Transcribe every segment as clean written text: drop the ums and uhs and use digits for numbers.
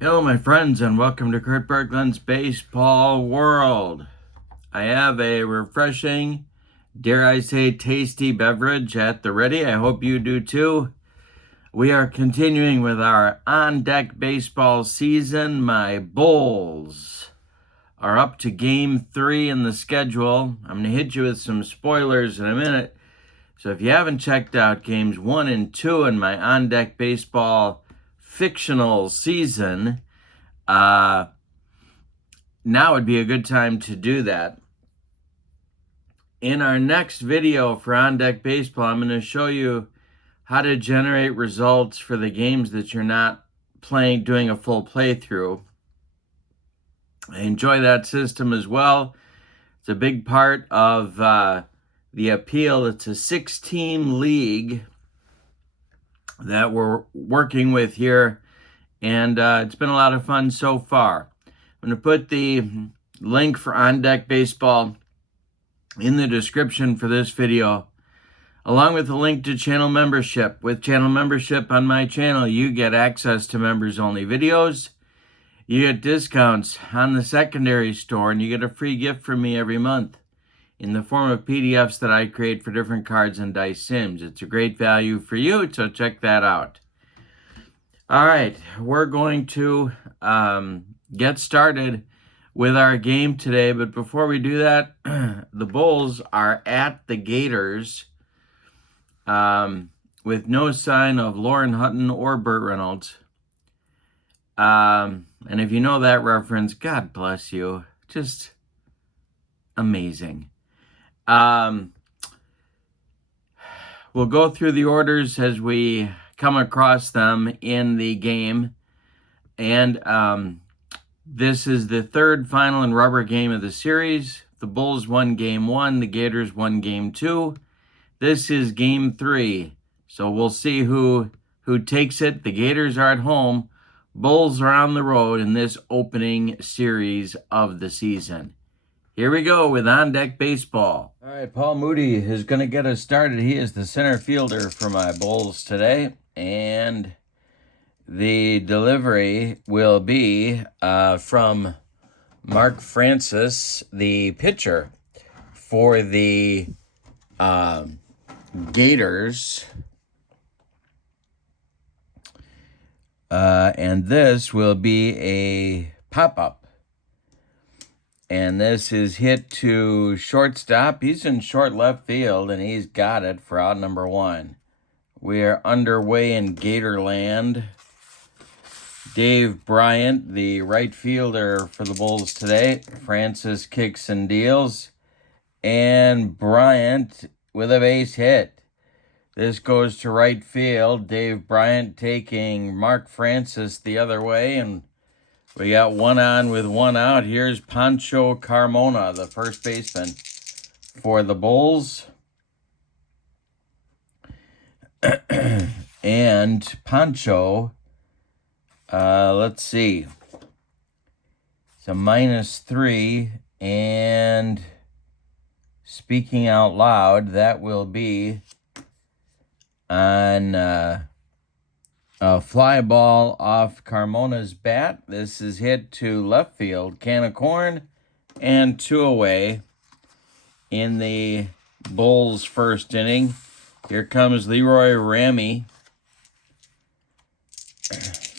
Hello, my friends, and welcome to Kurt Berglund's Baseball World. I have a refreshing, dare I say, tasty beverage at the ready. I hope you do too. We are continuing with our on-deck baseball season. My Bulls are up to Game 3 in the schedule. I'm going to hit you with some spoilers in a minute. So if you haven't checked out Games 1 and 2 in my on-deck baseball fictional season, now would be a good time to do that. In our next video for On Deck Baseball, I'm going to show you how to generate results for the games that you're not doing a full playthrough. I enjoy that system as well. It's a big part of the appeal. It's a 6-team league that we're working with here, and it's been a lot of fun so far. I'm going to put the link for On Deck Baseball in the description for this video, along with a link to channel membership. With channel membership on my channel, you get access to members-only videos, you get discounts on the secondary store, and you get a free gift from me every month in the form of PDFs that I create for different cards and dice sims. It's a great value for you, so check that out. All right, we're going to get started with our game today, but before we do that, the Bulls are at the Gators with no sign of Lauren Hutton or Burt Reynolds. And if you know that reference, God bless you. Just amazing. We'll go through the orders as we come across them in the game. And this is the third final and rubber game of the series. The Bulls won Game 1. The Gators won Game 2. This is Game 3. So we'll see who takes it. The Gators are at home. Bulls are on the road in this opening series of the season. Here we go with On Deck Baseball. All right, Paul Moody is going to get us started. He is the center fielder for my Bulls today. And the delivery will be from Mark Francis, the pitcher for the Gators. And this will be a pop-up. And this is hit to shortstop. He's in short left field, and he's got it for out number 1. We are underway in Gatorland. Dave Bryant, the right fielder for the Bulls today. Francis kicks and deals. And Bryant with a base hit. This goes to right field. Dave Bryant taking Mark Francis the other way. And we got one on with one out. Here's Pancho Carmona, the first baseman for the Bulls. And Pancho, let's see. It's a -3, and speaking out loud, that will be on a fly ball off Carmona's bat. This is hit to left field, can of corn, and 2 away in the Bulls' first inning. Here comes Leroy Ramey.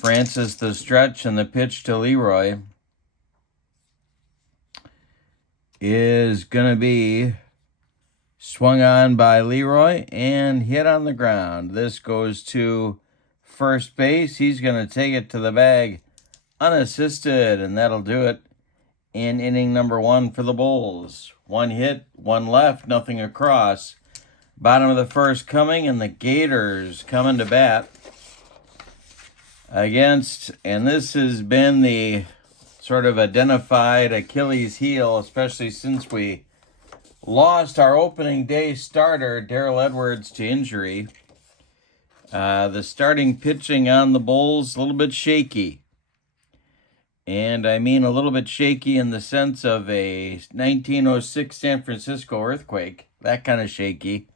Francis the stretch, and the pitch to Leroy is going to be swung on by Leroy and hit on the ground. This goes to first base. He's going to take it to the bag unassisted, and that'll do it in inning number 1 for the Bulls. 1 hit, 1 left, nothing across. Bottom of the first coming, and the Gators coming to bat against, and this has been the sort of identified Achilles heel, especially since we lost our opening day starter, Darrell Edwards, to injury. The starting pitching on the Bulls, a little bit shaky. And I mean a little bit shaky in the sense of a 1906 San Francisco earthquake. That kind of shaky.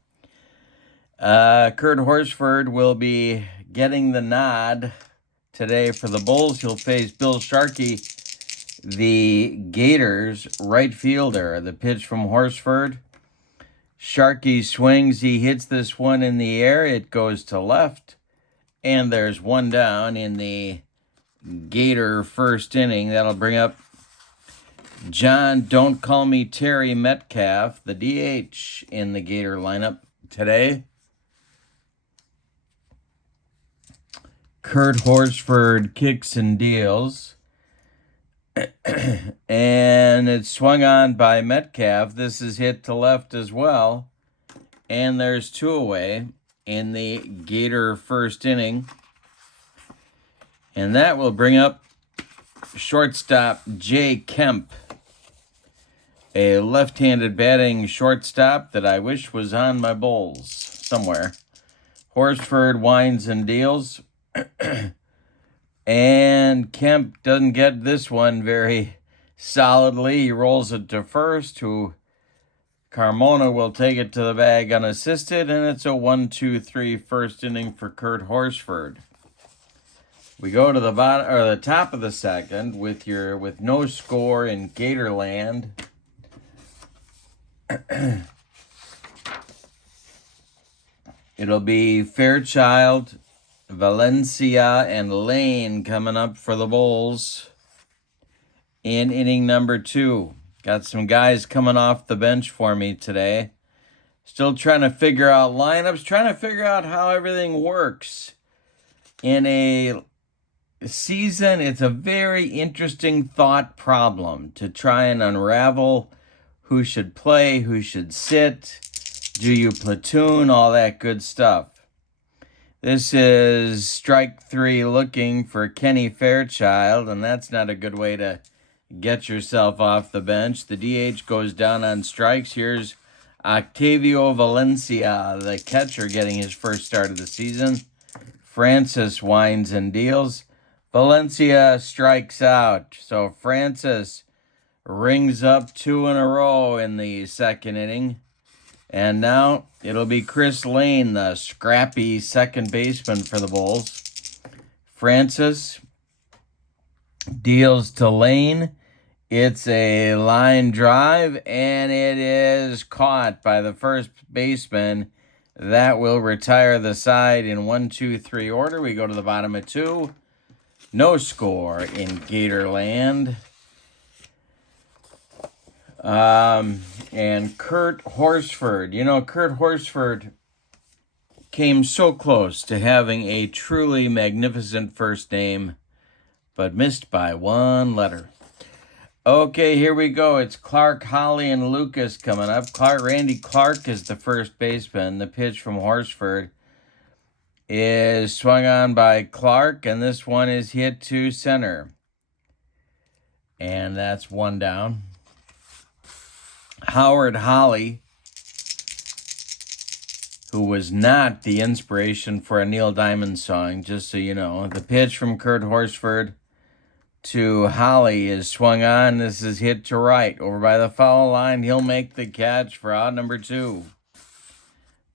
Kurt Horsford will be getting the nod today for the Bulls. He'll face Bill Sharkey, the Gators right fielder. The pitch from Horsford. Sharkey swings. He hits this one in the air. It goes to left. And there's one down in the Gator first inning. That'll bring up John Don't Call Me Terry Metcalf, the DH, in the Gator lineup today. Kurt Horsford kicks and deals. And it's swung on by Metcalf. This is hit to left as well. And there's two away in the Gator first inning. And that will bring up shortstop Jay Kemp, a left-handed batting shortstop that I wish was on my Bulls somewhere. Horsford winds and deals. And Kemp doesn't get this one very solidly. He rolls it to first, who Carmona will take it to the bag unassisted, and it's a 1-2-3 first inning for Kurt Horsford. We go to the bottom or the top of the second with no score in Gatorland. It'll be Fairchild, Valencia, and Lane coming up for the Bulls in inning number 2. Got some guys coming off the bench for me today. Still trying to figure out lineups, trying to figure out how everything works. In a season, it's a very interesting thought problem to try and unravel who should play, who should sit, do you platoon, all that good stuff. This is strike 3 looking for Kenny Fairchild, and that's not a good way to get yourself off the bench. The DH goes down on strikes. Here's Octavio Valencia, the catcher, getting his first start of the season. Francis winds and deals. Valencia strikes out. So Francis rings up 2 in a row in the second inning. And now it'll be Chris Lane, the scrappy second baseman for the Bulls. Francis deals to Lane. It's a line drive, and it is caught by the first baseman. That will retire the side in 1-2-3 order. We go to the bottom of 2. No score in Gatorland. And Kurt Horsford. You know, Kurt Horsford came so close to having a truly magnificent first name, but missed by one letter. Okay, here we go. It's Clark, Holly, and Lucas coming up. Randy Clark is the first baseman. The pitch from Horsford is swung on by Clark, and this one is hit to center. And that's one down. Howard Holly, who was not the inspiration for a Neil Diamond song, just so you know. The pitch from Kurt Horsford to Holly is swung on. This is hit to right. Over by the foul line, he'll make the catch for out number 2.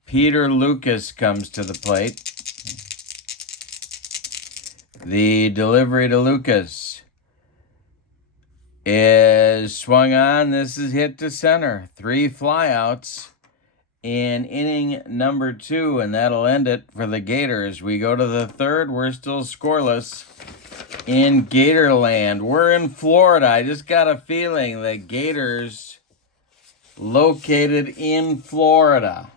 Peter Lucas comes to the plate. The delivery to Lucas is swung on. This is hit to center. 3 flyouts in inning number 2, and that'll end it for the Gators. We go to the third. We're still scoreless in Gatorland. We're in Florida. I just got a feeling the Gators located in Florida.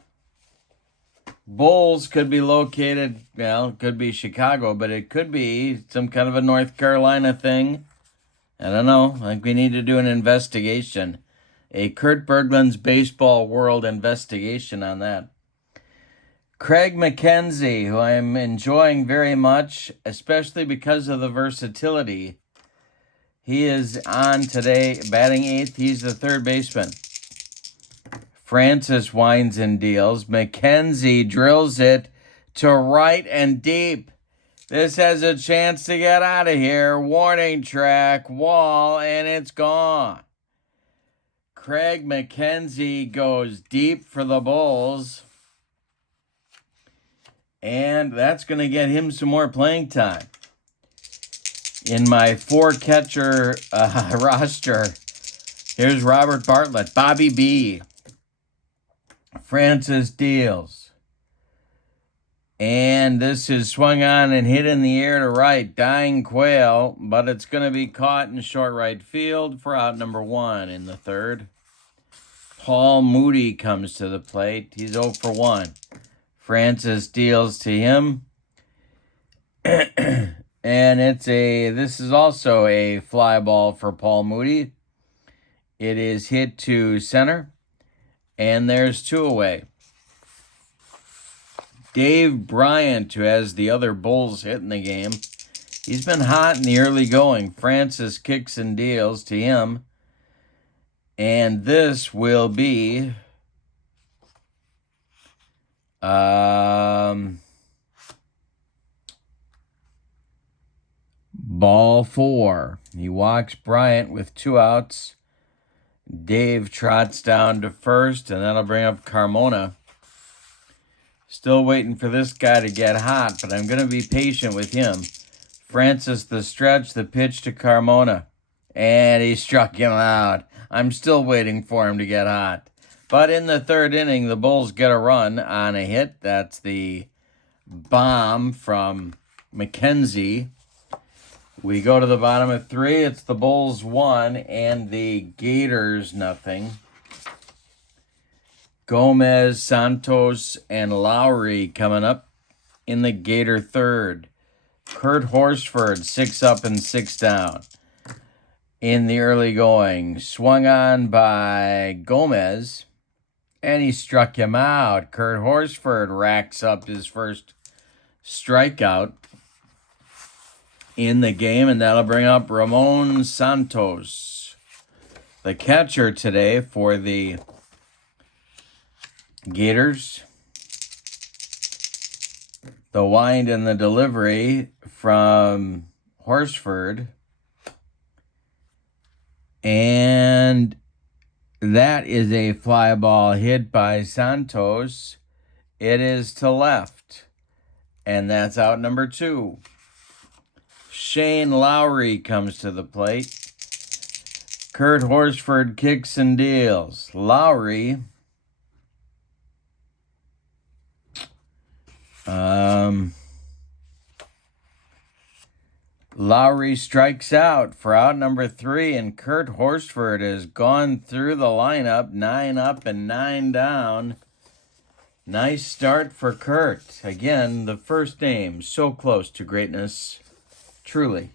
Bulls could be located, well, could be Chicago, but it could be some kind of a North Carolina thing. I don't know. I think we need to do an investigation. A Kurt Berglund's Baseball World investigation on that. Craig McKenzie, who I am enjoying very much, especially because of the versatility. He is on today, batting 8th. He's the third baseman. Francis winds and deals. McKenzie drills it to right and deep. This has a chance to get out of here. Warning track, wall, and it's gone. Craig McKenzie goes deep for the Bulls. And that's going to get him some more playing time. In my 4-catcher roster, here's Robert Bartlett, Bobby B, Francis Deals. And this is swung on and hit in the air to right, Dying Quail, but it's going to be caught in short right field for out number 1 in the third. Paul Moody comes to the plate. He's 0 for 1. Francis Deals to him. And this is also a fly ball for Paul Moody. It is hit to center, and there's 2 away. Dave Bryant, who has the other Bulls hit in the game, he's been hot in the early going. Francis kicks and deals to him, and this will be ball 4. He walks Bryant with 2 outs. Dave trots down to first, and that'll bring up Carmona. Still waiting for this guy to get hot, but I'm going to be patient with him. Francis the stretch, the pitch to Carmona. And he struck him out. I'm still waiting for him to get hot. But in the third inning, the Bulls get a run on a hit. That's the bomb from McKenzie. We go to the bottom of 3. It's the Bulls 1 and the Gators nothing. Gomez, Santos, and Lowry coming up in the Gator third. Kurt Horsford, 6 up and 6 down in the early going. Swung on by Gomez, and he struck him out. Kurt Horsford racks up his first strikeout in the game, and that'll bring up Ramon Santos, the catcher today for the Gators. The wind and the delivery from Horsford. And that is a fly ball hit by Santos. It is to left. And that's out number 2. Shane Lowry comes to the plate. Kurt Horsford kicks and deals. Lowry strikes out for out number 3, and Kurt Horsford has gone through the lineup, 9 up and 9 down. Nice start for Kurt. Again, the first name, so close to greatness, truly.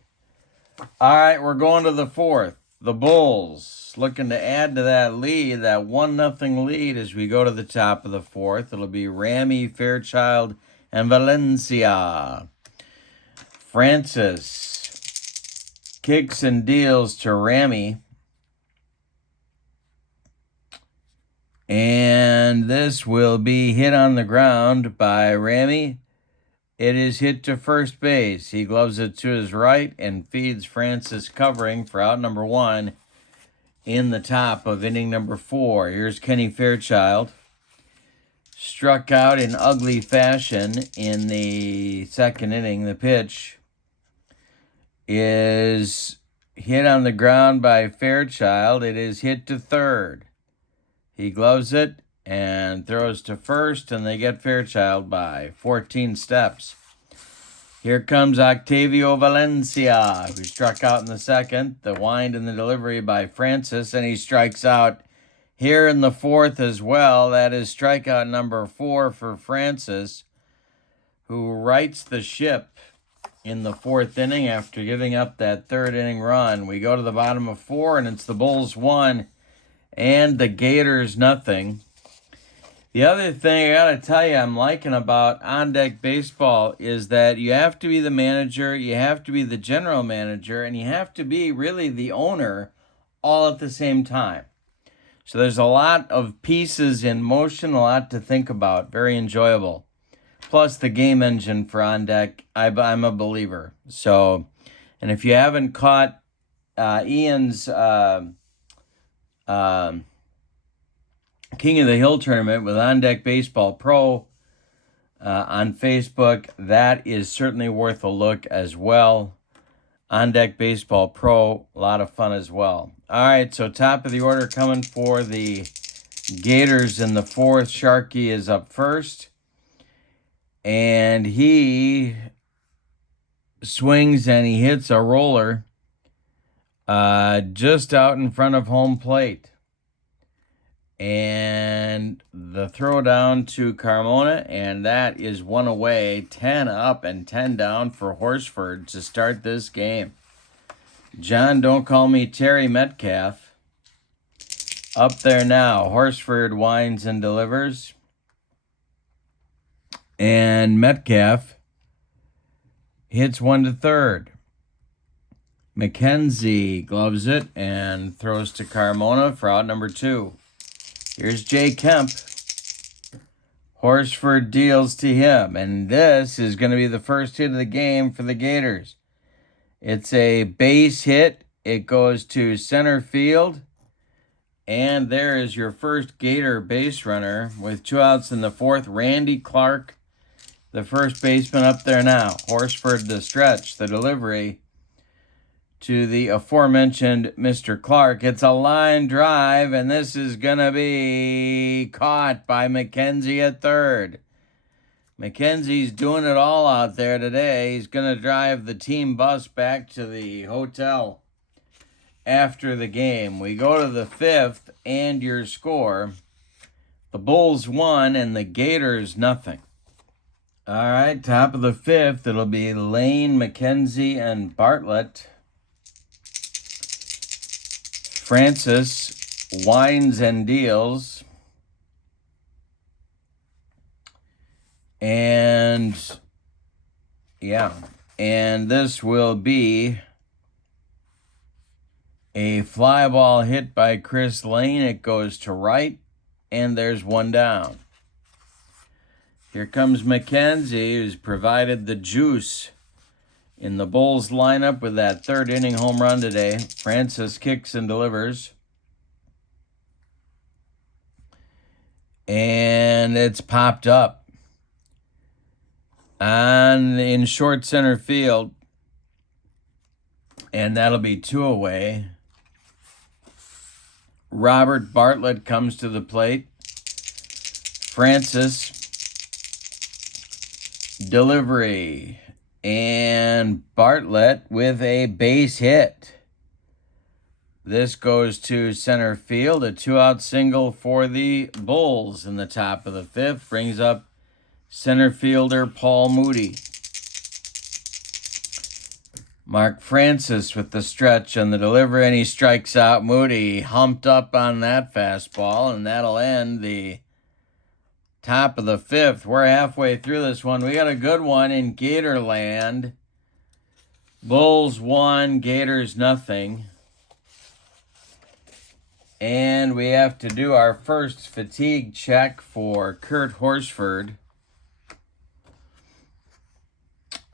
All right, we're going to the 4th. The Bulls looking to add to that lead, that 1-0 lead as we go to the top of the 4th. It'll be Ramey, Fairchild, and Valencia. Francis kicks and deals to Ramey. And this will be hit on the ground by Ramey. It is hit to first base. He gloves it to his right and feeds Francis covering for out number 1 in the top of inning number 4. Here's Kenny Fairchild. Struck out in ugly fashion in the second inning. The pitch is hit on the ground by Fairchild. It is hit to third. He gloves it and throws to first, and they get Fairchild by 14 steps. Here comes Octavio Valencia, who struck out in the second. The wind and the delivery by Francis, and he strikes out here in the 4th as well. That is strikeout number 4 for Francis, who rights the ship in the 4th inning after giving up that 3rd inning run. We go to the bottom of 4, and it's the Bulls 1 and the Gators nothing. The other thing I got to tell you I'm liking about On Deck Baseball is that you have to be the manager, you have to be the general manager, and you have to be really the owner all at the same time. So there's a lot of pieces in motion, a lot to think about. Very enjoyable. Plus the game engine for On Deck, I'm a believer. So, and if you haven't caught Ian's King of the Hill tournament with On Deck Baseball Pro on Facebook, that is certainly worth a look as well. On Deck Baseball Pro, a lot of fun as well. All right, so top of the order coming for the Gators in the fourth. Sharkey is up first. And he swings and he hits a roller just out in front of home plate. And the throw down to Carmona, and that is one away. 10 up and 10 down for Horsford to start this game. John, don't call me Terry Metcalf. Up there now. Horsford winds and delivers. And Metcalf hits one to third. McKenzie gloves it and throws to Carmona for out number 2. Here's Jay Kemp. Horsford deals to him, and this is going to be the first hit of the game for the Gators. It's a base hit. It goes to center field, and there is your first Gator base runner with 2 outs in the fourth. Randy Clark, the first baseman, up there now. Horsford the stretch, the delivery to the aforementioned Mr. Clark. It's a line drive, and this is going to be caught by McKenzie at third. McKenzie's doing it all out there today. He's going to drive the team bus back to the hotel after the game. We go to the fifth, and your score. The Bulls 1 and the Gators nothing. All right, top of the fifth, it'll be Lane, McKenzie, and Bartlett. Francis winds and deals. And this will be a fly ball hit by Chris Lane. It goes to right, and there's one down. Here comes McKenzie, who's provided the juice in the Bulls lineup with that third inning home run today. Francis kicks and delivers. And it's popped up. In short center field. And that'll be 2 away. Robert Bartlett comes to the plate. Francis. Delivery. And Bartlett with a base hit. This goes to center field. A 2-out single for the Bulls in the top of the fifth. Brings up center fielder Paul Moody. Mark Francis with the stretch and the delivery, and he strikes out Moody. Humped up on that fastball, and that'll end the top of the fifth. We're halfway through this one. We got a good one in Gatorland. Bulls 1, Gators nothing. And we have to do our first fatigue check for Kurt Horsford.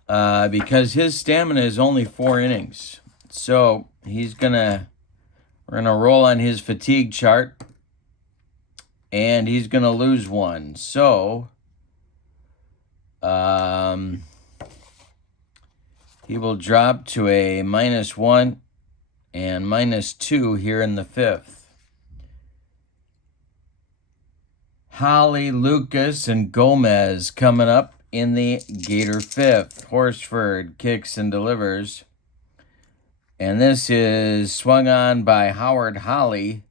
Because his stamina is only 4 innings. So we're gonna roll on his fatigue chart. And he's going to lose 1. So, he will drop to a -1 and -2 here in the fifth. Holly, Lucas, and Gomez coming up in the Gator fifth. Horsford kicks and delivers. And this is swung on by Howard Holly.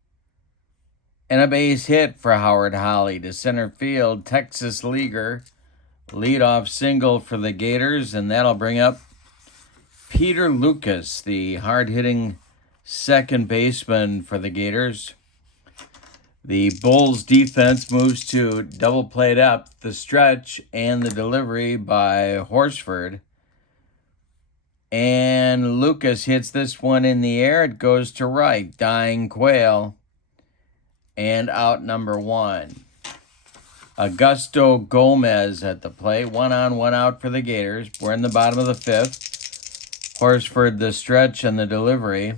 And a base hit for Howard Holly to center field. Texas Leaguer, leadoff single for the Gators, and that'll bring up Peter Lucas, the hard-hitting second baseman for the Gators. The Bulls defense moves to double play up the stretch and the delivery by Horsford. And Lucas hits this one in the air. It goes to right. Dying Quail. And out number 1. Augusto Gomez at the plate. 1 on, 1 out for the Gators. We're in the bottom of the fifth. Horsford the stretch and the delivery.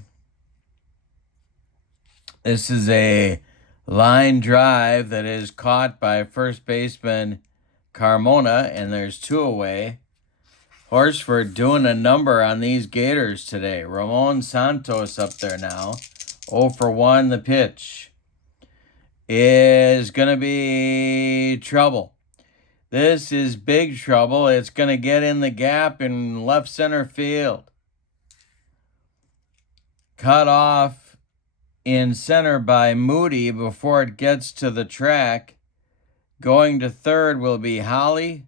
This is a line drive that is caught by first baseman Carmona, and there's 2 away. Horsford doing a number on these Gators today. Ramon Santos up there now. 0 for 1. The pitch is going to be trouble. This is big trouble. It's going to get in the gap in left center field. Cut off in center by Moody before it gets to the track. Going to third will be Holly.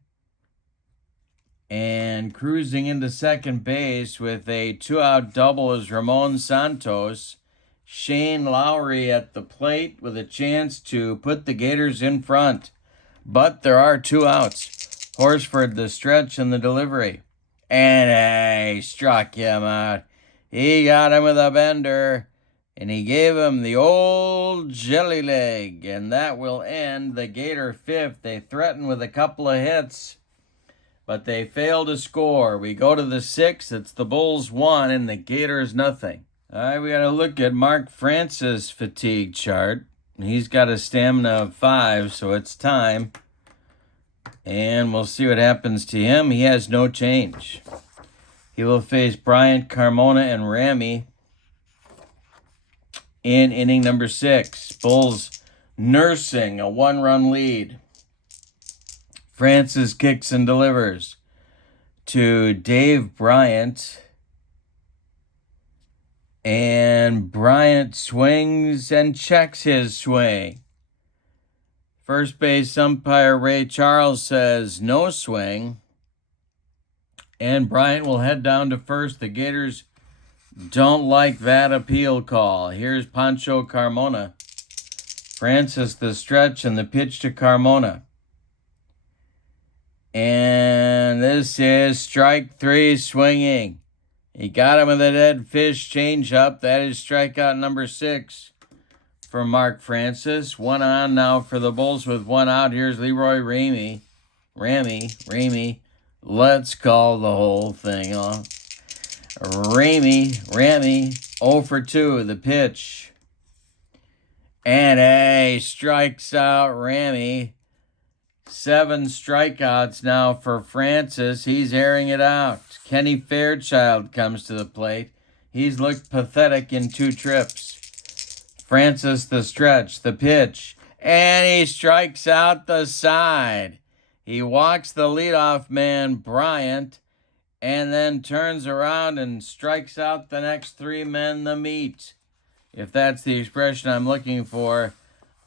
And cruising into second base with a 2-out double is Ramon Santos. Shane Lowry at the plate with a chance to put the Gators in front. But there are 2 outs. Horsford the stretch and the delivery. And he struck him out. He got him with a bender. And he gave him the old jelly leg. And that will end the Gator fifth. They threatened with a couple of hits, but they failed to score. We go to the 6th. It's the Bulls 1 and the Gators nothing. All right, we got to look at Mark Francis' fatigue chart. He's got a stamina of 5, so it's time. And we'll see what happens to him. He has no change. He will face Bryant, Carmona, and Ramy in inning number 6. Bulls nursing a 1-run lead. Francis kicks and delivers to Dave Bryant. And Bryant swings and checks his swing. First base umpire Ray Charles says no swing. And Bryant will head down to first. The Gators don't like that appeal call. Here's Pancho Carmona. Francis the stretch and the pitch to Carmona. And this is strike 3 swinging. He got him with a dead fish changeup. That is strikeout number 6 for Mark Francis. 1 on now for the Bulls with 1 out. Here's Leroy Ramy. Ramy. Let's call the whole thing off. Ramy. 0 for 2. The pitch. And he strikes out Ramy. 7 strikeouts now for Francis. He's airing it out. Kenny Fairchild comes to the plate. He's looked pathetic in 2 trips. Francis the stretch, the pitch, and he strikes out the side. He walks the leadoff man, Bryant, and then turns around and strikes out the next 3 men, the meat, if that's the expression I'm looking for,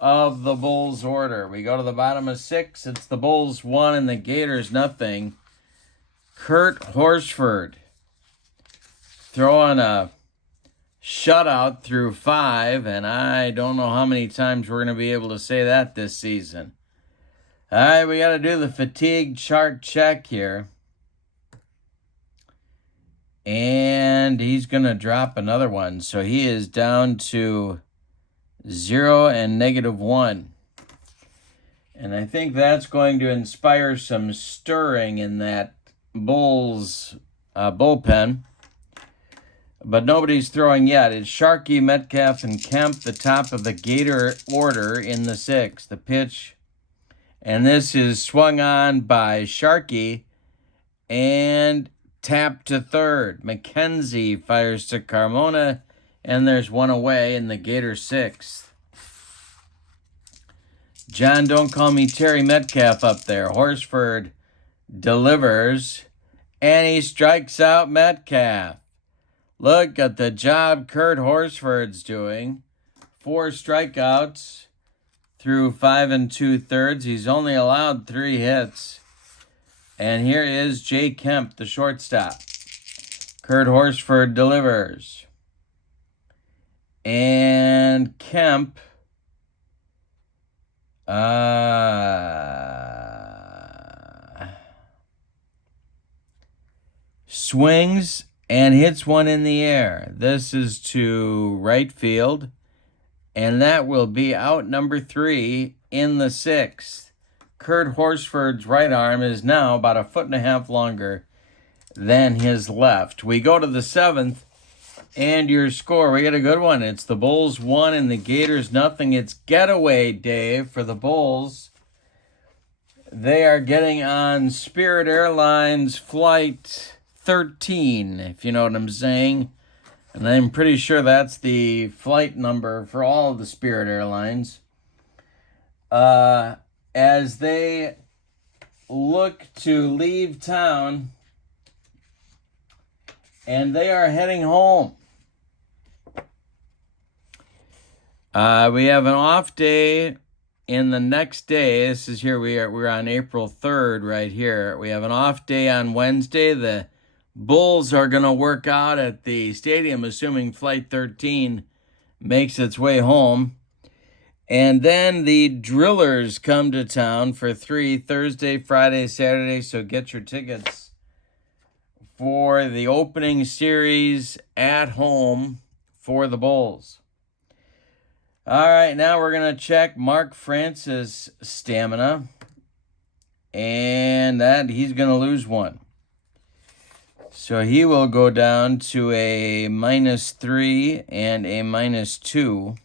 of the Bulls order. We go to the bottom of 6. It's the Bulls 1 and the Gators nothing. Kurt Horsford throwing a shutout through 5, and I don't know how many times we're going to be able to say that this season. All right, we got to do the fatigue chart check here. And he's going to drop another one, so he is down to 0 and -1. And I think that's going to inspire some stirring in that Bulls bullpen. But nobody's throwing yet. It's Sharkey, Metcalf, and Kemp, the top of the Gator order in the 6th. The pitch. And this is swung on by Sharkey and tapped to third. McKenzie fires to Carmona. And there's 1 away in the Gator 6th. John, don't call me Terry Metcalf up there. Horsford delivers, and he strikes out Metcalf. Look at the job Kurt Horsford's doing. 4 strikeouts through 5 2/3. He's only allowed 3 hits. And here is Jay Kemp, the shortstop. Kurt Horsford delivers. And Kemp swings and hits one in the air. This is to right field, and that will be out number 3 in the 6th. Kurt Horsford's right arm is now about 1.5 feet longer than his left. We go to the 7th. And your score, we got a good one. It's the Bulls 1 and the Gators nothing. It's getaway day for the Bulls. They are getting on Spirit Airlines Flight 13, if you know what I'm saying. And I'm pretty sure that's the flight number for all of the Spirit Airlines. As they look to leave town, and they are heading home. We have an off day in the next day. This is here. We're on April 3rd right here. We have an off day on Wednesday. The Bulls are going to work out at the stadium, assuming Flight 13 makes its way home. And then the Drillers come to town for 3 Thursday, Friday, Saturday. So get your tickets for the opening series at home for the Bulls. All right, now we're going to check Mark Francis' stamina. And that he's going to lose one. So he will go down to a -3 and a -2.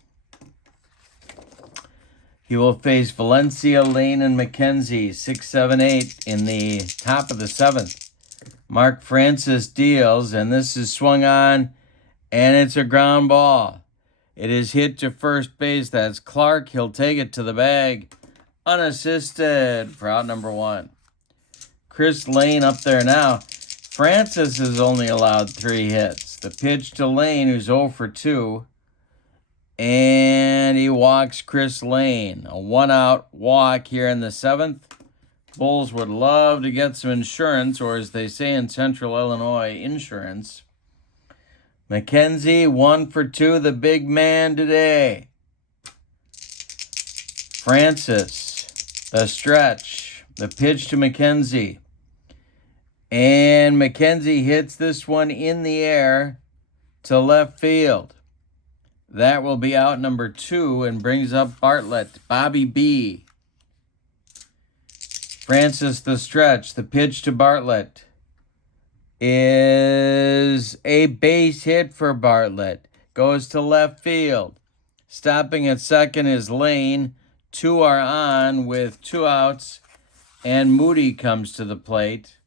He will face Valencia, Lane, and McKenzie, 6, 7, 8 in the top of the 7th. Mark Francis deals, and this is swung on, and it's a ground ball. It is hit to first base. That's Clark. He'll take it to the bag, unassisted for out number 1. Chris Lane up there now. Francis has only allowed 3 hits. The pitch to Lane, who's 0 for 2. And he walks Chris Lane. A 1-out walk here in the 7th. Bulls would love to get some insurance, or as they say in Central Illinois, insurance. McKenzie, 1 for 2, the big man today. Francis, the stretch. The pitch to McKenzie. And McKenzie hits this one in the air to left field. That will be out number 2 and brings up Bartlett, Bobby B. Francis, the stretch. The pitch to Bartlett is a base hit for Bartlett. Goes to left field. Stopping at second is Lane. 2 are on with 2 outs. And Moody comes to the plate.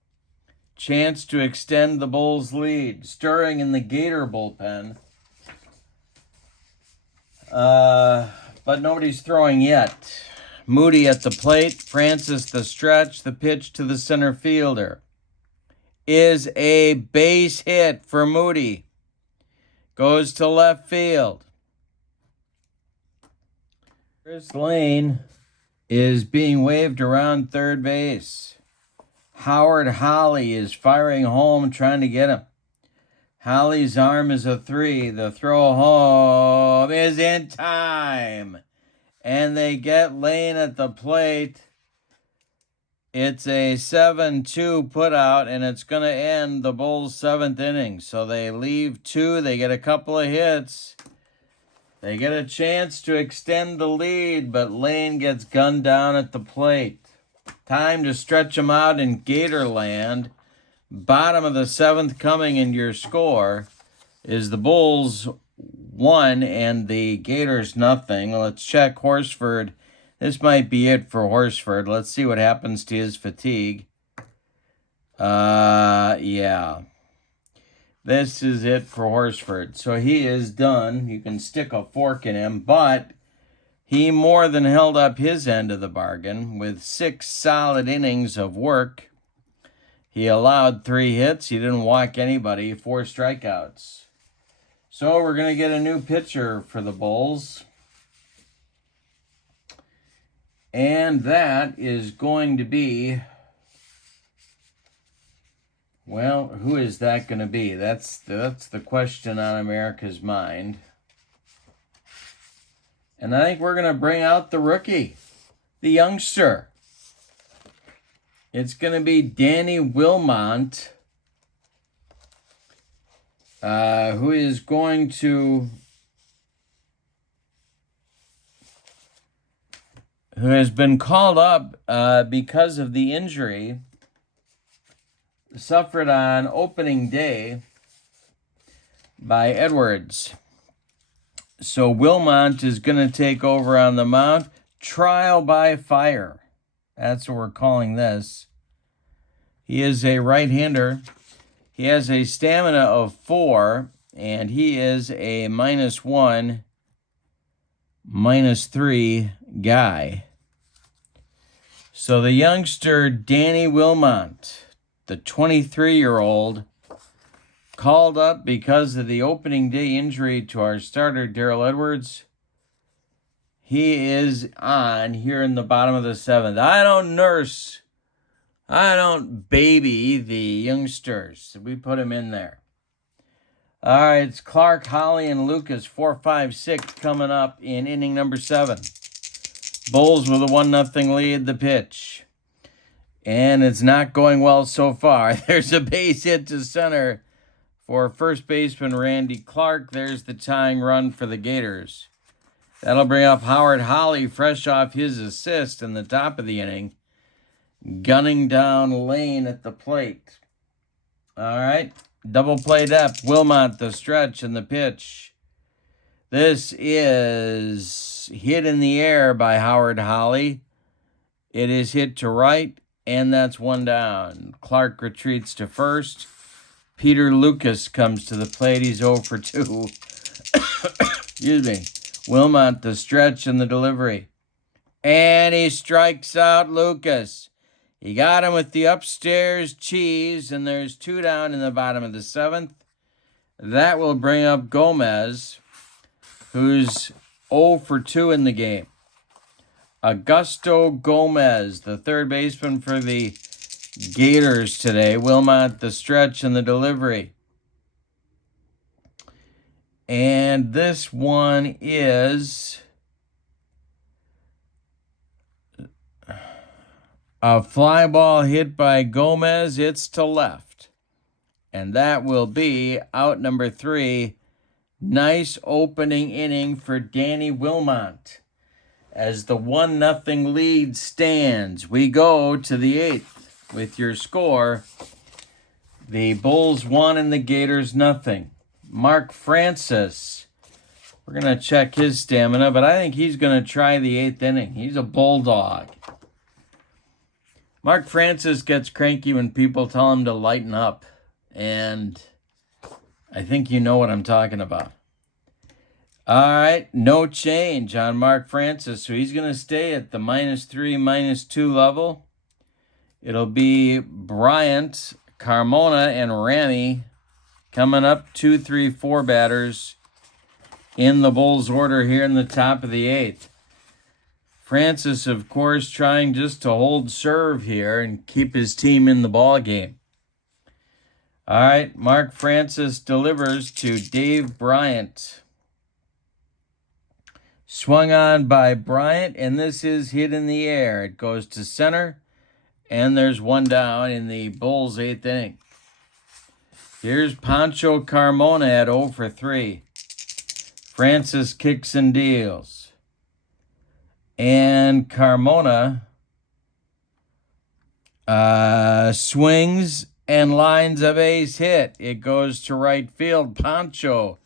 Chance to extend the Bulls' lead. Stirring in the Gator bullpen. But nobody's throwing yet. Moody at the plate. Francis the stretch. The pitch to the center fielder is a base hit for Moody. Goes to left field. Chris Lane is being waved around third base. Howard Holly is firing home, trying to get him. Holly's arm is a 3. The throw home is in time. And they get Lane at the plate. It's a 7-2 put out, and it's going to end the Bulls' 7th inning. So they leave 2. They get a couple of hits. They get a chance to extend the lead, but Lane gets gunned down at the plate. Time to stretch them out in Gatorland. Bottom of the 7th coming, and your score is the Bulls 1 and the Gators nothing. Let's check Horsford. This might be it for Horsford. Let's see what happens to his fatigue. Yeah. This is it for Horsford. So he is done. You can stick a fork in him, but he more than held up his end of the bargain with 6 solid innings of work. He allowed 3 hits. He didn't walk anybody. 4 strikeouts. So we're going to get a new pitcher for the Bulls. And that is going to be, well, who is that going to be? That's the question on America's mind. And I think we're going to bring out the rookie, the youngster. It's going to be Danny Wilmont, who is going to, who has been called up because of the injury suffered on opening day by Edwards. So Wilmont is going to take over on the mound. Trial by fire. That's what we're calling this. He is a right-hander. He has a stamina of 4, and he is a -1, -3 guy. So the youngster, Danny Wilmot, the 23-year-old, called up because of the opening day injury to our starter, Darrell Edwards. He is on here in the bottom of the 7th. I don't baby the youngsters. We put him in there. All right, it's Clark, Holly, and Lucas, 4, 5, 6 coming up in inning number 7. Bulls with a 1-0 lead, the pitch. And it's not going well so far. There's a base hit to center for first baseman Randy Clark. There's the tying run for the Gators. That'll bring up Howard Holly, fresh off his assist in the top of the inning, gunning down Lane at the plate. All right, double play depth. Wilmot, the stretch, and the pitch. This is hit in the air by Howard Holly. It is hit to right, and that's 1 down. Clark retreats to first. Peter Lucas comes to the plate. He's 0 for 2. Excuse me. Wilmot, the stretch and the delivery. And he strikes out Lucas. He got him with the upstairs cheese, and there's 2 down in the bottom of the 7th. That will bring up Gomez, who's 0 for 2 in the game. Augusto Gomez, the third baseman for the Gators today. Wilmot, the stretch and the delivery. And this one is a fly ball hit by Gomez. It's to left. And that will be out number 3. Nice opening inning for Danny Wilmot. As the 1-0 lead stands, we go to the 8th with your score. The Bulls 1 and the Gators 0. Mark Francis. We're going to check his stamina, but I think he's going to try the 8th inning. He's a bulldog. Mark Francis gets cranky when people tell him to lighten up, and I think you know what I'm talking about. All right, no change on Mark Francis, so he's going to stay at the -3, -2 level. It'll be Bryant, Carmona, and Ramy coming up, 2, 3, 4 batters in the Bulls order here in the top of the 8th. Francis, of course, trying just to hold serve here and keep his team in the ball game. All right, Mark Francis delivers to Dave Bryant. Swung on by Bryant, and this is hit in the air. It goes to center, and there's 1 down in the Bulls' 8th inning. Here's Pancho Carmona at 0 for 3. Francis kicks and deals. And Carmona swings and lines a base hit. It goes to right field. Pancho,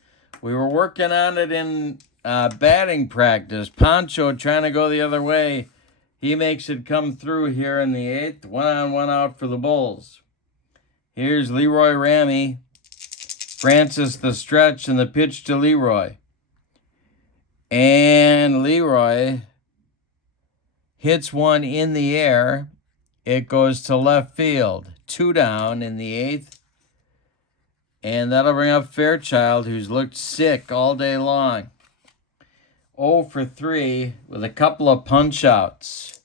we were working on it in batting practice. Pancho trying to go the other way. He makes it come through here in the 8th. 1 on, 1 out for the Bulls. Here's Leroy Ramy. Francis the stretch and the pitch to Leroy. And Leroy hits one in the air. It goes to left field. 2 down in the 8th. And that'll bring up Fairchild, who's looked sick all day long. 0 for 3 with a couple of punch-outs.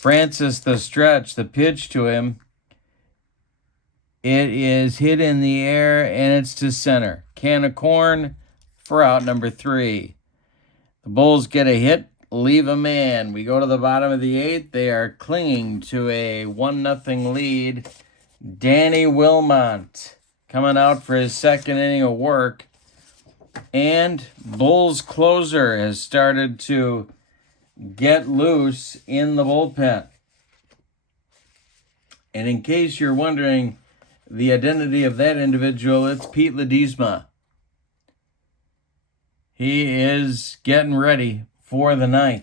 Francis the stretch, the pitch to him. It is hit in the air, and it's to center. Can of corn for out number 3. The Bulls get a hit, leave a man. We go to the bottom of the 8th. They are clinging to a 1-0 lead. Danny Wilmot coming out for his 2nd inning of work. And Bulls closer has started to get loose in the bullpen. And in case you're wondering the identity of that individual, it's Pete Ledesma. He is getting ready for the 9th.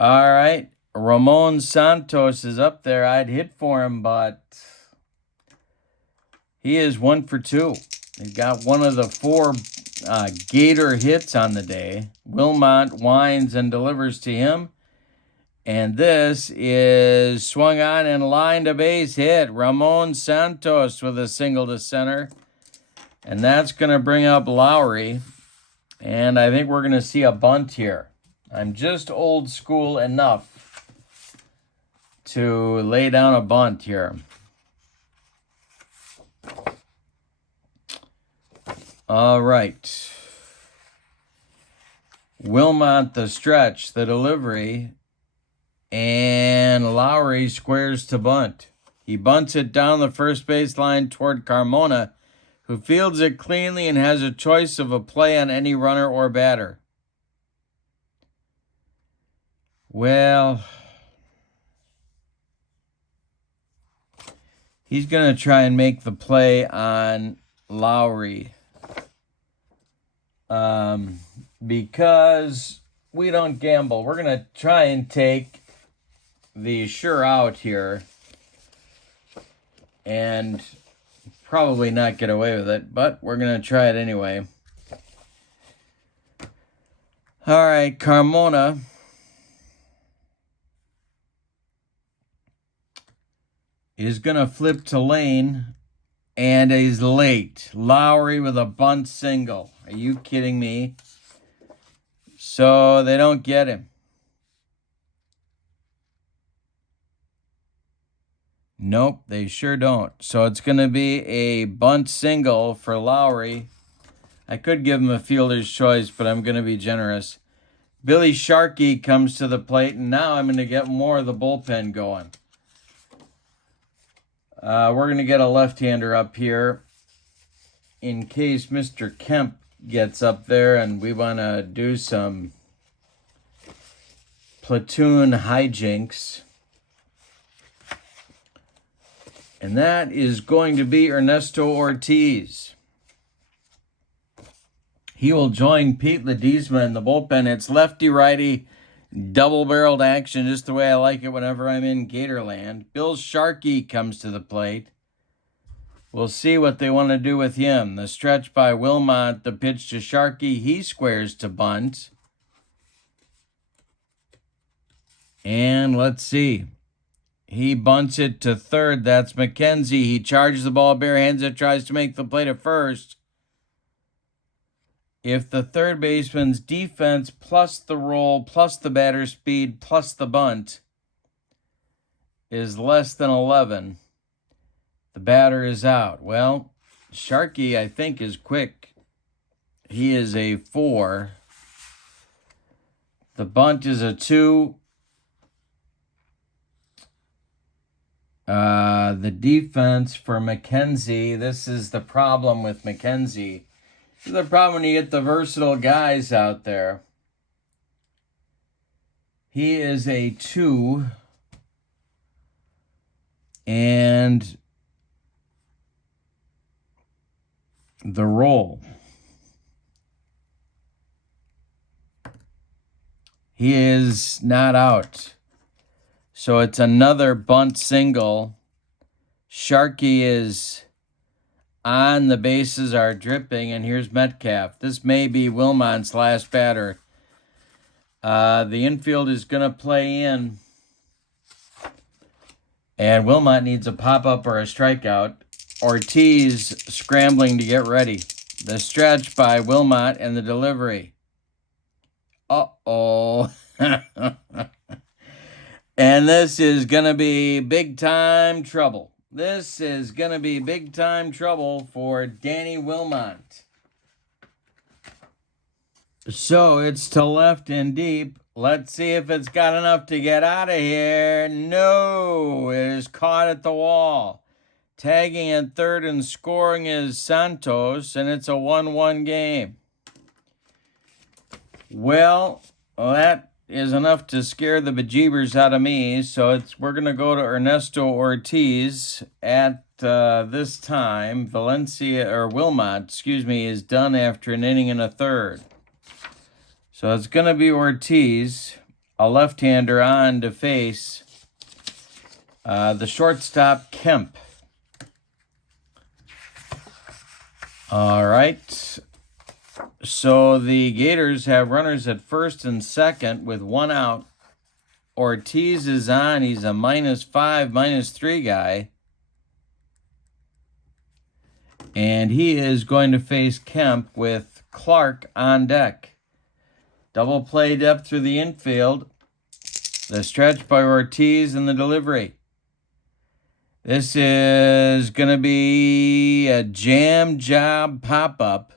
All right. Ramon Santos is up there. I'd hit for him, but he is 1 for 2. He got one of the 4 Gator hits on the day. Wilmot winds and delivers to him. And this is swung on and line to base hit. Ramon Santos with a single to center. And that's going to bring up Lowry. And I think we're going to see a bunt here. I'm just old school enough to lay down a bunt here. All right. Wilmot the stretch, the delivery. And Lowry squares to bunt. He bunts it down the first base line toward Carmona, who fields it cleanly and has a choice of a play on any runner or batter. Well, he's going to try and make the play on Lowry. Because we don't gamble. We're going to try and take the sure out here and probably not get away with it, but we're going to try it anyway. All right, Carmona is going to flip to Lane, and he's late. Lowry with a bunt single. Are you kidding me? So they don't get him. Nope, they sure don't. So it's going to be a bunt single for Lowry. I could give him a fielder's choice, but I'm going to be generous. Billy Sharkey comes to the plate, and now I'm going to get more of the bullpen going. We're going to get a left-hander up here in case Mr. Kemp gets up there and we want to do some platoon hijinks. And that is going to be Ernesto Ortiz. He will join Pete Ledesma in the bullpen. It's lefty-righty, double-barreled action, just the way I like it whenever I'm in Gatorland. Bill Sharkey comes to the plate. We'll see what they want to do with him. The stretch by Wilmot, the pitch to Sharkey. He squares to bunt. And let's see. He bunts it to third. That's McKenzie. He charges the ball barehands it, tries to make the play to first. If the third baseman's defense plus the roll plus the batter speed plus the bunt is less than 11, the batter is out. Well, Sharkey, I think, is quick. He is a 4. The bunt is a 2. The defense for McKenzie, this is the problem with McKenzie. This is the problem when you get the versatile guys out there. He is a 2. And the roll. He is not out. So it's another bunt single. Sharkey is on, the bases are dripping, and here's Metcalf. This may be Wilmot's last batter. The infield is going to play in. And Wilmot needs a pop-up or a strikeout. Ortiz scrambling to get ready. The stretch by Wilmot and the delivery. Uh-oh. And this is going to be big-time trouble. This is going to be big-time trouble for Danny Wilmot. So it's to left and deep. Let's see if it's got enough to get out of here. No, it is caught at the wall. Tagging at third and scoring is Santos, and it's a 1-1 game. Well, that is enough to scare the bejeebers out of me. So we're going to go to Ernesto Ortiz at this time. Wilmot, is done after an inning and a third. So it's going to be Ortiz. a left-hander on to face the shortstop, Kemp. All right. So the Gators have runners at first and second with one out. Ortiz is on. He's a -5, -3 guy. And he is going to face Kemp with Clark on deck. Double play depth through the infield. The stretch by Ortiz and the delivery. This is going to be a jam job pop-up.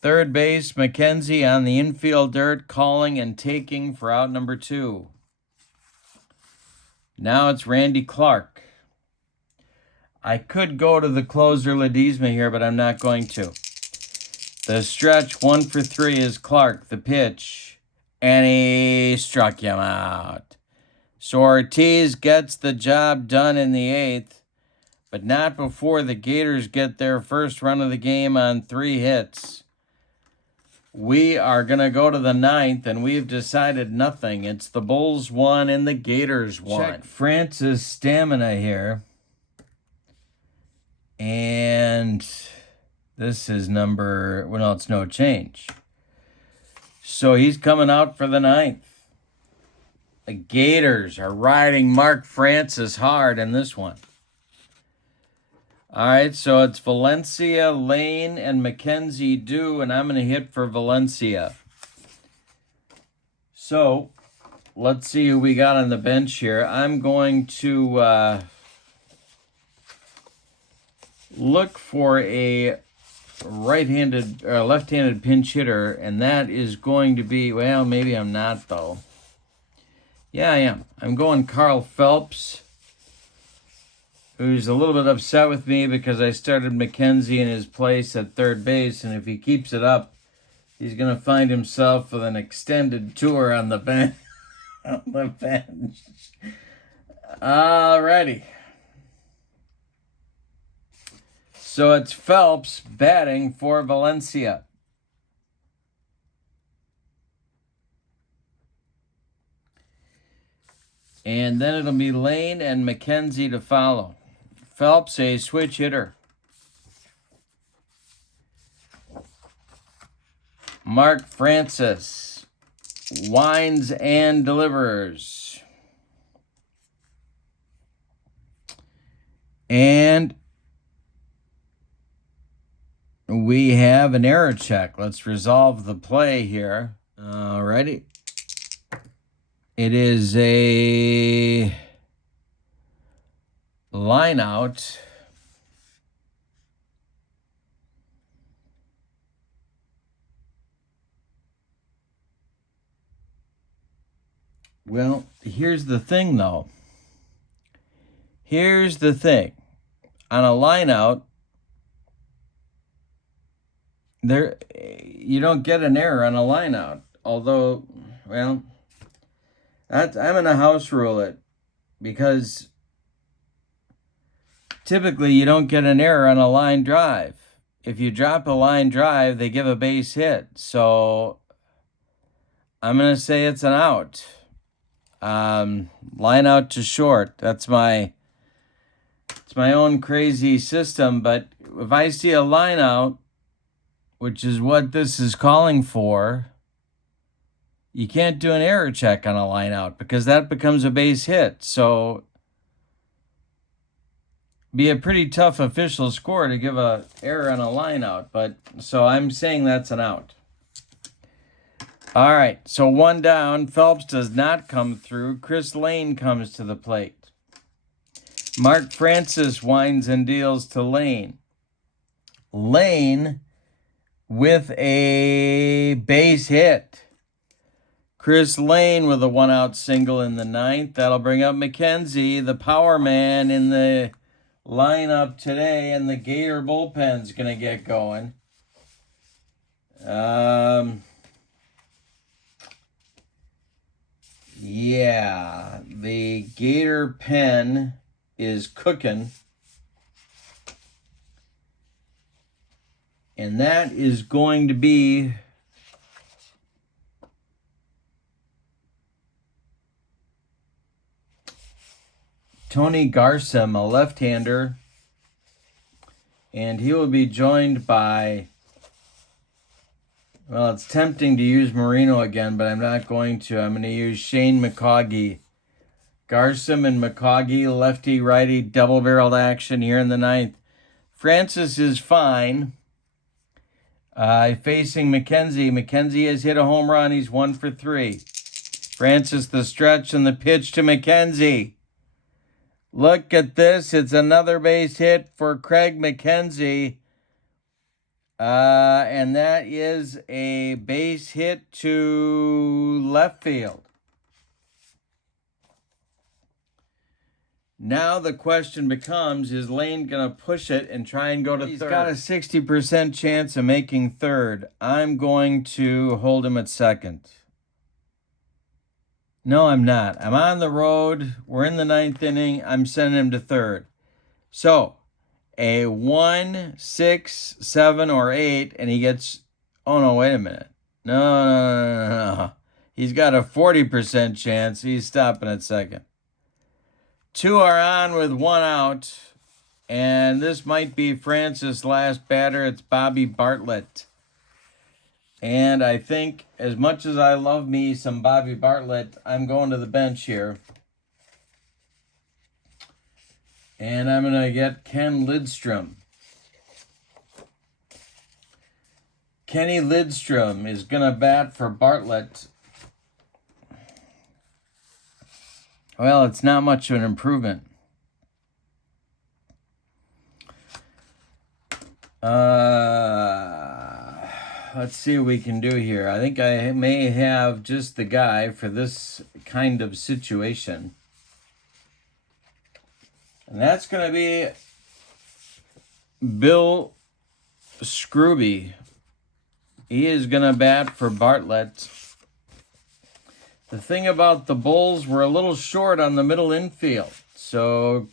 Third base, McKenzie on the infield dirt, calling and taking for out number 2. Now it's Randy Clark. I could go to the closer Ledesma here, but I'm not going to. The stretch, 1 for 3 is Clark. The pitch, and he struck him out. So Ortiz gets the job done in the 8th, but not before the Gators get their first run of the game on 3 hits. We are going to go to the 9th, and we've decided nothing. It's the Bulls 1 and the Gators 1. Check France's stamina here. And this is it's no change. So he's coming out for the 9th. The Gators are riding Mark Francis hard in this one. All right, so it's Valencia, Lane, and McKenzie due, and I'm going to hit for Valencia. So let's see who we got on the bench here. I'm going to look for a left-handed pinch hitter, and that is going to be, well, maybe I'm not, though. Yeah, I am. I'm going Carl Phelps, who's a little bit upset with me because I started McKenzie in his place at third base, and if he keeps it up, he's going to find himself with an extended tour on the bench. Alrighty. So it's Phelps batting for Valencia. And then it'll be Lane and McKenzie to follow. Phelps, a switch hitter. Mark Francis winds and delivers. And we have an error check. Let's resolve the play here. Alrighty. It is a line out. Well, here's the thing, though. Here's the thing. On a line out, you don't get an error on a line out. Although, well, I'm going to house rule it because typically you don't get an error on a line drive. If you drop a line drive, they give a base hit. So I'm going to say it's an out. Line out to short. It's my own crazy system. But if I see a line out, which is what this is calling for, you can't do an error check on a line out because that becomes a base hit. So be a pretty tough official score to give a error on a line out. But so I'm saying that's an out. All right, so 1 down. Phelps does not come through. Chris Lane comes to the plate. Mark Francis winds and deals to Lane. Lane with a base hit. Chris Lane with a 1-out single in the 9th. That'll bring up McKenzie, the power man in the lineup today, and the Gator bullpen's going to get going. Yeah, the Gator pen is cooking. And that is going to be Tony Garsom, a left-hander. And he will be joined by, well, it's tempting to use Marino again, but I'm not going to. I'm going to use Shane McCoggy. Garsom and McCoggy, lefty-righty, double-barreled action here in the ninth. Francis is fine. Facing McKenzie. McKenzie has hit a home run. He's 1 for 3. Francis, the stretch and the pitch to McKenzie. Look at this. It's another base hit for Craig McKenzie. And that is a base hit to left field. Now the question becomes, is Lane going to push it and try and go to third? He's got a 60% chance of making third. I'm going to hold him at second. No, I'm not. I'm on the road. We're in the ninth inning. I'm sending him to third. So, a 1, 6, 7, or 8, and he gets... Oh, no, wait a minute. No. He's got a 40% chance. He's stopping at second. 2 are on with 1 out. And this might be Francis' last batter. It's Bobby Bartlett. And I think, as much as I love me some Bobby Bartlett, I'm going to the bench here. And I'm going to get Ken Lidstrom. Kenny Lidstrom is going to bat for Bartlett. Well, it's not much of an improvement. Let's see what we can do here. I think I may have just the guy for this kind of situation. And that's going to be Bill Scrooby. He is going to bat for Bartlett. The thing about the Bulls, we're a little short on the middle infield. So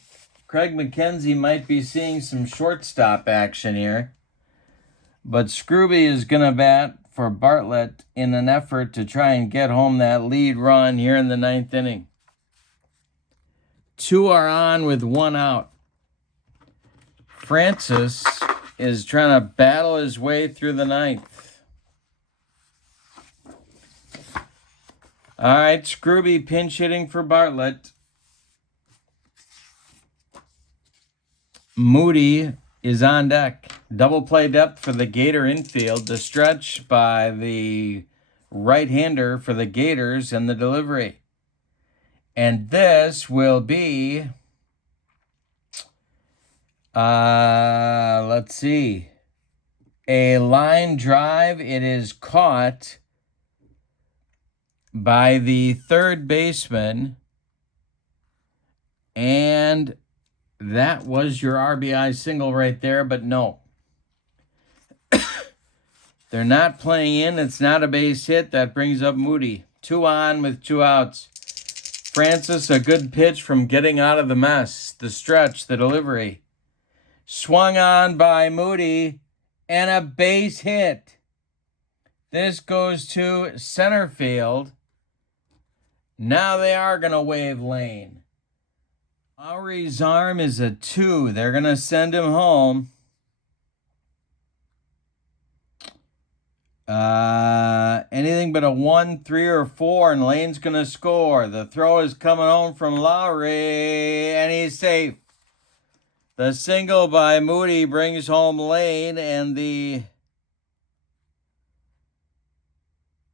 Craig McKenzie might be seeing some shortstop action here. But Scrooby is going to bat for Bartlett in an effort to try and get home that lead run here in the ninth inning. 2 are on with 1 out. Francis is trying to battle his way through the ninth. All right, Scrooby pinch hitting for Bartlett. Moody is on deck. Double play depth for the Gator infield. The stretch by the right-hander for the Gators and the delivery. And this will be, let's see, a line drive. It is caught by the third baseman. And that was your RBI single right there, but no. They're not playing in. It's not a base hit. That brings up Moody. 2 on with 2 outs. Francis, a good pitch from getting out of the mess. The stretch, the delivery. Swung on by Moody, and a base hit. This goes to center field. Now they are going to wave Lane. Lowry's arm is a 2. They're going to send him home. Anything but a 1, 3, or 4, and Lane's going to score. The throw is coming home from Lowry, and he's safe. The single by Moody brings home Lane, and the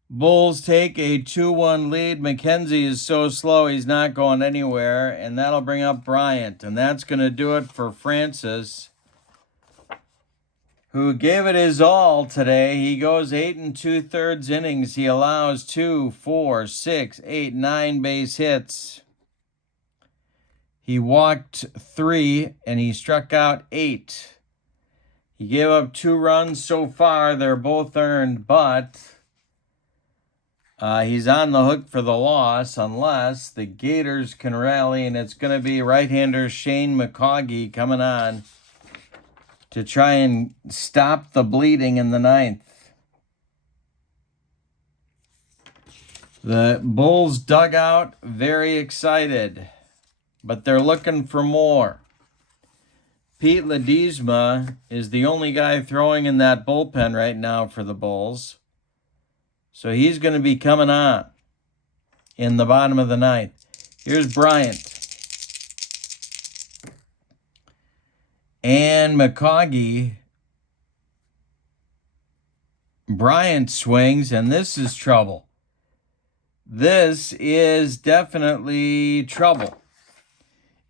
Bulls take a 2-1 lead. McKenzie is so slow, he's not going anywhere, and that'll bring up Bryant. And that's going to do it for Francis, who gave it his all today. He goes 8 2/3 innings. He allows 2, 4, 6, 8, 9 base hits. He walked 3, and he struck out 8. He gave up 2 runs so far. They're both earned, but he's on the hook for the loss unless the Gators can rally, and it's going to be right-hander Shane McCoggy coming on to try and stop the bleeding in the ninth. The Bulls dugout very excited. but they're looking for more. Pete Ledesma is the only guy throwing in that bullpen right now for the Bulls. So he's going to be coming on in the bottom of the ninth. Here's Bryant. And McCaughey. Bryant swings, and this is trouble. This is definitely trouble.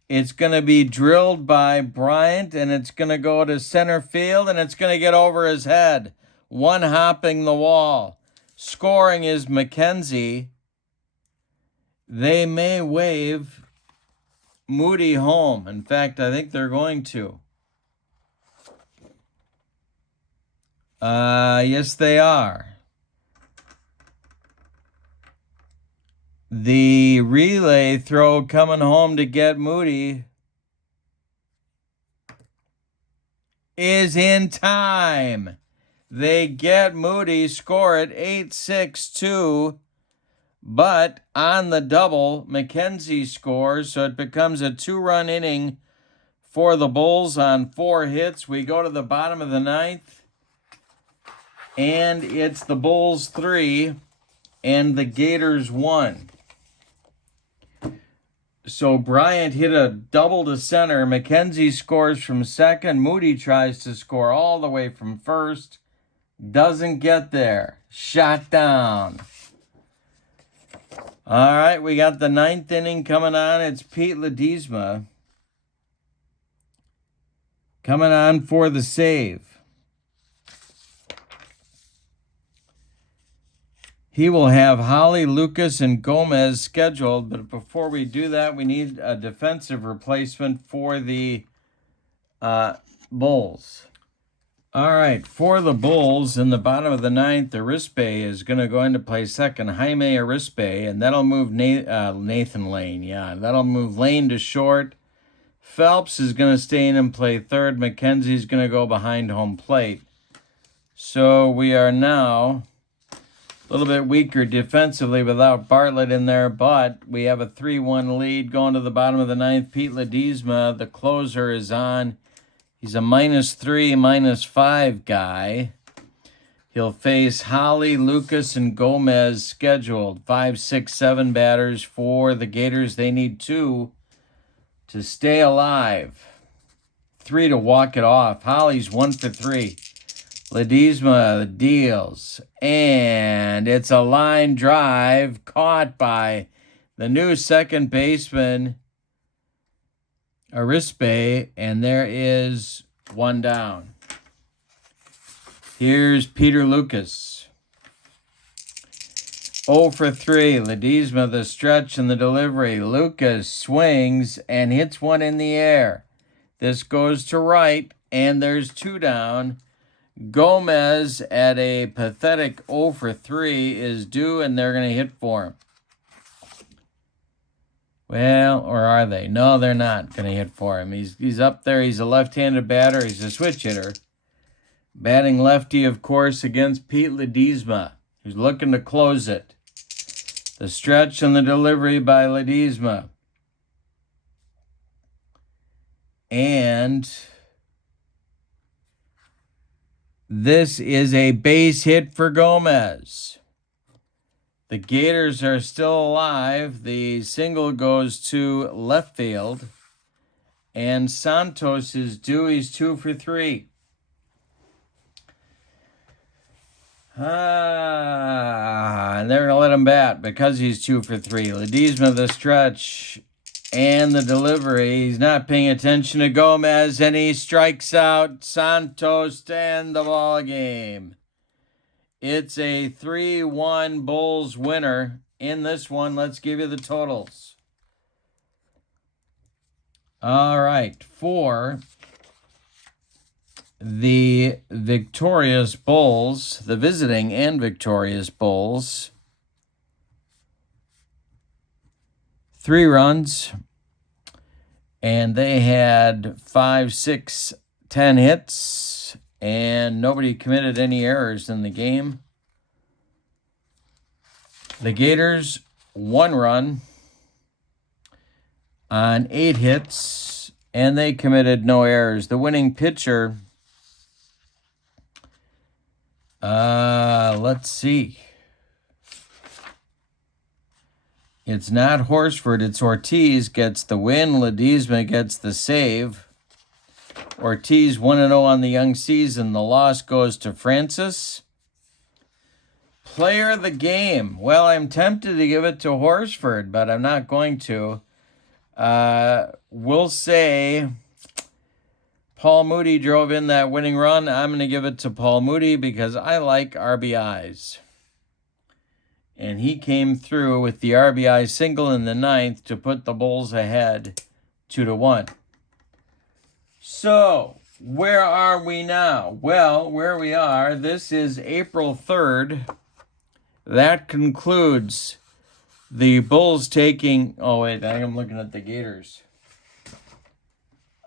It's going to be drilled by Bryant, and it's going to go to center field, and it's going to get over his head. One hopping the wall. Scoring is McKenzie. They may wave Moody home. In fact, I think they're going to. Yes, they are. The relay throw coming home to get Moody is in time. They get Moody, score it 8-6-2, but on the double, McKenzie scores, so it becomes a 2-run inning for the Bulls on 4 hits. We go to the bottom of the ninth, and it's the Bulls 3 and the Gators 1. So Bryant hit a double to center. McKenzie scores from second. Moody tries to score all the way from first. Doesn't get there. Shot down. All right, we got the ninth inning coming on. It's Pete Ledesma coming on for the save. He will have Holly, Lucas, and Gomez scheduled, but before we do that, we need a defensive replacement for the Bulls. All right, for the Bulls, in the bottom of the ninth, Arispe is going to go into play second, Jaime Arispe, and that'll move Nathan Lane. Yeah, that'll move Lane to short. Phelps is going to stay in and play third. McKenzie's going to go behind home plate. So we are now a little bit weaker defensively without Bartlett in there, but we have a 3-1 lead going to the bottom of the ninth. Pete Ledesma, the closer, is on. He's a -3, -5 guy. He'll face Holly, Lucas, and Gomez scheduled. 5, 6, 7 batters for the Gators. They need 2 to stay alive. 3 to walk it off. Holly's 1 for 3. Ledesma deals, and it's a line drive caught by the new second baseman, Arispe, and there is 1 down. Here's Peter Lucas. 0 for 3. Ledesma, the stretch and the delivery. Lucas swings and hits one in the air. This goes to right, and there's 2 down. Gomez at a pathetic 0 for 3 is due, and they're going to hit for him. Well, or are they? No, they're not going to hit for him. He's up there. He's a left-handed batter. He's a switch hitter. Batting lefty, of course, against Pete Ledesma, who's looking to close it. The stretch and the delivery by Ledesma. And this is a base hit for Gomez. The Gators are still alive. The single goes to left field. And Santos is due. He's 2 for 3. And they're going to let him bat because he's 2 for 3. Ledesma, the stretch and the delivery. He's not paying attention to Gomez, and he strikes out Santos to end the ball game. It's a 3-1 Bulls winner. In this one, let's give you the totals. All right, for the victorious Bulls, the visiting and victorious Bulls, 3 runs, and they had 5, 6, 10 hits, and nobody committed any errors in the game. The Gators, 1 run, on 8 hits, and they committed no errors. The winning pitcher, let's see. It's not Horsford, it's Ortiz gets the win. Ledesma gets the save. Ortiz 1-0 on the young season. The loss goes to Francis. Player of the game. Well, I'm tempted to give it to Horsford, but I'm not going to. We'll say Paul Moody drove in that winning run. I'm going to give it to Paul Moody because I like RBIs. And he came through with the RBI single in the 9th to put the Bulls ahead 2-1. So, where are we now? Well, where we are, this is April 3rd. That concludes the Bulls taking... Oh, wait, I am looking at the Gators.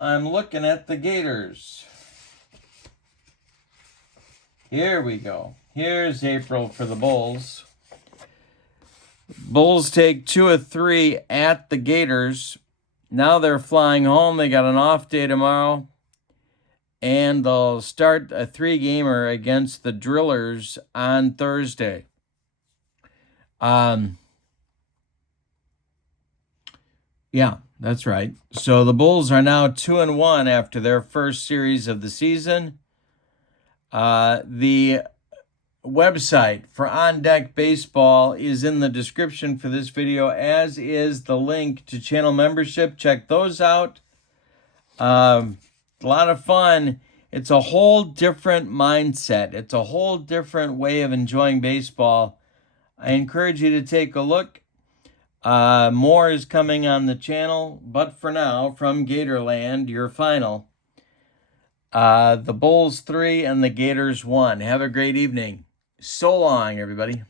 I'm looking at the Gators. Here we go. Here's April for the Bulls. Bulls take 2 of 3 at the Gators. Now they're flying home. They got an off day tomorrow. And they'll start a 3-gamer against the Drillers on Thursday. Yeah, that's right. So the Bulls are now 2-1 after their first series of the season. The website for On Deck Baseball is in the description for this video, as is the link to channel membership. Check those out. A lot of fun. It's a whole different mindset. It's a whole different way of enjoying baseball. I encourage you to take a look. More is coming on the channel, but for now, from Gatorland, your final. The Bulls 3 and the Gators 1. Have a great evening. So long, everybody.